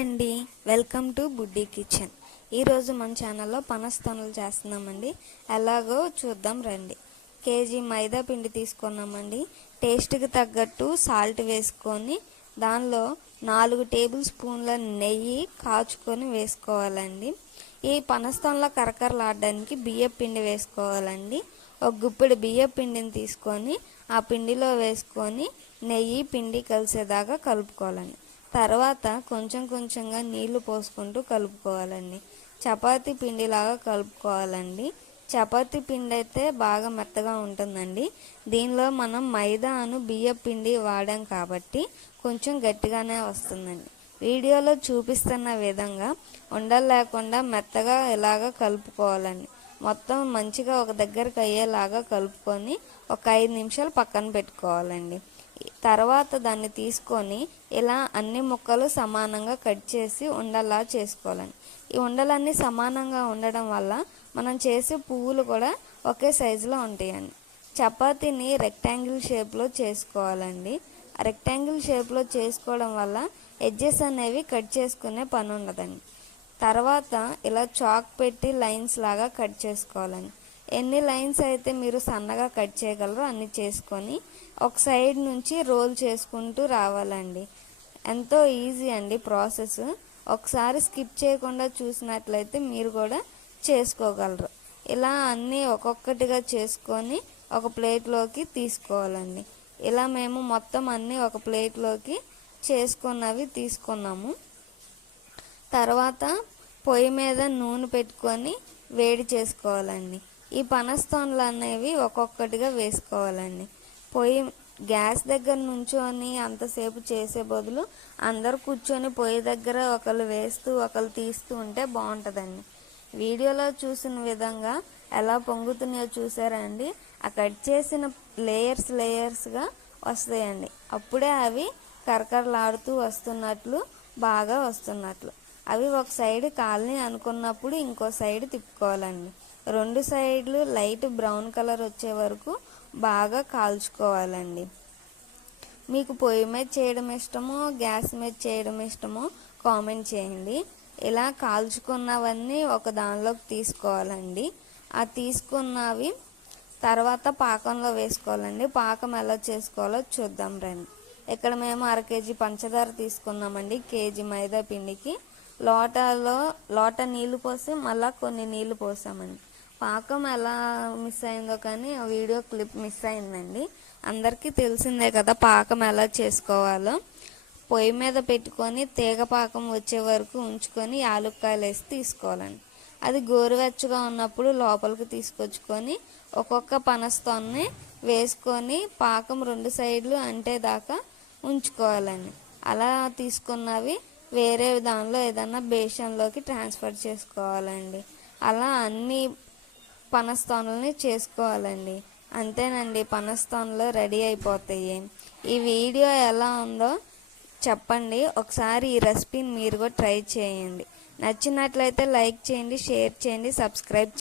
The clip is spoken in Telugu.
అండి, వెల్కమ్ టు బుడ్డీ కిచెన్. ఈరోజు మన ఛానల్లో పనస్తొనలు చేస్తున్నామండి. ఎలాగో చూద్దాం రండి. కేజీ మైదా పిండి తీసుకున్నామండి. టేస్ట్కి తగ్గట్టు సాల్ట్ వేసుకొని దానిలో 4 టేబుల్ స్పూన్ల నెయ్యి కాచుకొని వేసుకోవాలండి. ఈ పనస్తొనల కరకరలాడడానికి బియ్యం పిండి వేసుకోవాలండి. ఒక గుప్పెడు బియ్యం పిండిని తీసుకొని ఆ పిండిలో వేసుకొని నెయ్యి పిండి కలిసేదాకా కలుపుకోవాలండి. తర్వాత కొంచెం కొంచెంగా నీళ్లు పోసుకుంటూ కలుపుకోవాలండి. చపాతీ పిండిలాగా కలుపుకోవాలండి. చపాతీ పిండి అయితే బాగా మెత్తగా ఉంటుందండి. దీనిలో మనం మైదాను బియ్యం పిండి వాడాం కాబట్టి కొంచెం గట్టిగానే వస్తుందండి. వీడియోలో చూపిస్తున్న విధంగా ఉండలు లేకుండా మెత్తగా ఇలాగ కలుపుకోవాలండి. మొత్తం మంచిగా ఒక దగ్గరకు అయ్యేలాగా కలుపుకొని ఒక 5 నిమిషాలు పక్కన పెట్టుకోవాలండి. తర్వాత దాన్ని తీసుకొని ఇలా అన్ని ముక్కలు సమానంగా కట్ చేసి ఉండలా చేసుకోవాలండి. ఈ ఉండలన్నీ సమానంగా ఉండడం వల్ల మనం చేసే పువ్వులు కూడా ఒకే సైజులో ఉంటాయండి. చపాతీని రెక్టాంగిల్ షేప్లో చేసుకోవాలండి. రెక్టాంగిల్ షేప్లో చేసుకోవడం వల్ల ఎడ్జెస్ అనేవి కట్ చేసుకునే పని ఉండదండి. తర్వాత ఇలా చాక్ పెట్టి లైన్స్ లాగా కట్ చేసుకోవాలండి. ఎన్ని లైన్స్ అయితే మీరు సన్నగా కట్ చేయగలరో అన్ని చేసుకొని ఒక సైడ్ నుంచి రోల్ చేసుకుంటూ రావాలండి. ఎంతో ఈజీ అండి ప్రాసెస్. ఒకసారి స్కిప్ చేయకుండా చూసినట్లయితే మీరు కూడా చేసుకోగలరు. ఇలా అన్నీ ఒక్కొక్కటిగా చేసుకొని ఒక ప్లేట్లోకి తీసుకోవాలండి. ఇలా మేము మొత్తం అన్నీ ఒక ప్లేట్లోకి చేసుకున్నవి తీసుకున్నాము. తర్వాత పొయ్యి మీద నూనె పెట్టుకొని వేడి చేసుకోవాలండి. ఈ పనస్తొనలు అనేవి ఒక్కొక్కటిగా వేసుకోవాలండి. గ్యాస్ దగ్గర నుంచొని అంతసేపు చేసే బదులు అందరు కూర్చొని పొయ్యి దగ్గర ఒకళ్ళు వేస్తూ ఒకళ్ళు తీస్తూ ఉంటే బాగుంటుందండి. వీడియోలో చూసిన విధంగా ఎలా పొంగుతున్నాయో చూసారండి. ఆ కట్ చేసిన లేయర్స్గా వస్తాయండి. అప్పుడే అవి కరకరలాడుతూ వస్తున్నట్లు బాగా వస్తున్నట్లు. అవి ఒక సైడ్ కాలని అనుకున్నప్పుడు ఇంకో సైడ్ తిప్పుకోవాలండి. 2 సైడ్లు లైట్ బ్రౌన్ కలర్ వచ్చే వరకు బాగా కాల్చుకోవాలండి. మీకు పొయ్యి మీద చేయడం ఇష్టమో గ్యాస్ మీద చేయడం ఇష్టమో కామెంట్ చేయండి. ఇలా కాల్చుకున్నవన్నీ ఒక దానిలోకి తీసుకోవాలండి. ఆ తీసుకున్నవి తర్వాత పాకంలో వేసుకోవాలండి. పాకం ఎలా చేసుకోవాలో చూద్దాం రండి. ఇక్కడ మేము 1/2 కేజీ పంచదార తీసుకున్నామండి. కేజీ మైదా పిండికి లోట నీళ్లు పోసి మళ్ళీ కొన్ని నీళ్లు పోసామండి. పాకం ఎలా మిస్ అయిందో కానీ ఆ వీడియో క్లిప్ మిస్ అయిందండి. అందరికీ తెలిసిందే కదా పాకం ఎలా చేసుకోవాలో. పొయ్యి మీద పెట్టుకొని తీగ పాకం వచ్చే వరకు ఉంచుకొని యాలుక్కాయలు వేసి తీసుకోవాలండి. అది గోరువెచ్చగా ఉన్నప్పుడు లోపలికి తీసుకొచ్చుకొని ఒక్కొక్క పనస్తోని వేసుకొని పాకం 2 సైడ్లు అంటేదాకా ఉంచుకోవాలండి. అలా తీసుకున్నవి వేరే దానిలో ఏదన్నా బేషన్లోకి ట్రాన్స్ఫర్ చేసుకోవాలండి. అలా అన్ని పనస్తొనల్ని చేసుకోవాలండి. అంతేనండి, పనస్తొనలు రెడీ అయిపోతాయి. ఈ వీడియో ఎలా ఉందో చెప్పండి. ఒకసారి ఈ రెసిపీని మీరు కూడా ట్రై చేయండి. నచ్చినట్లయితే లైక్ చేయండి, షేర్ చేయండి, సబ్స్క్రైబ్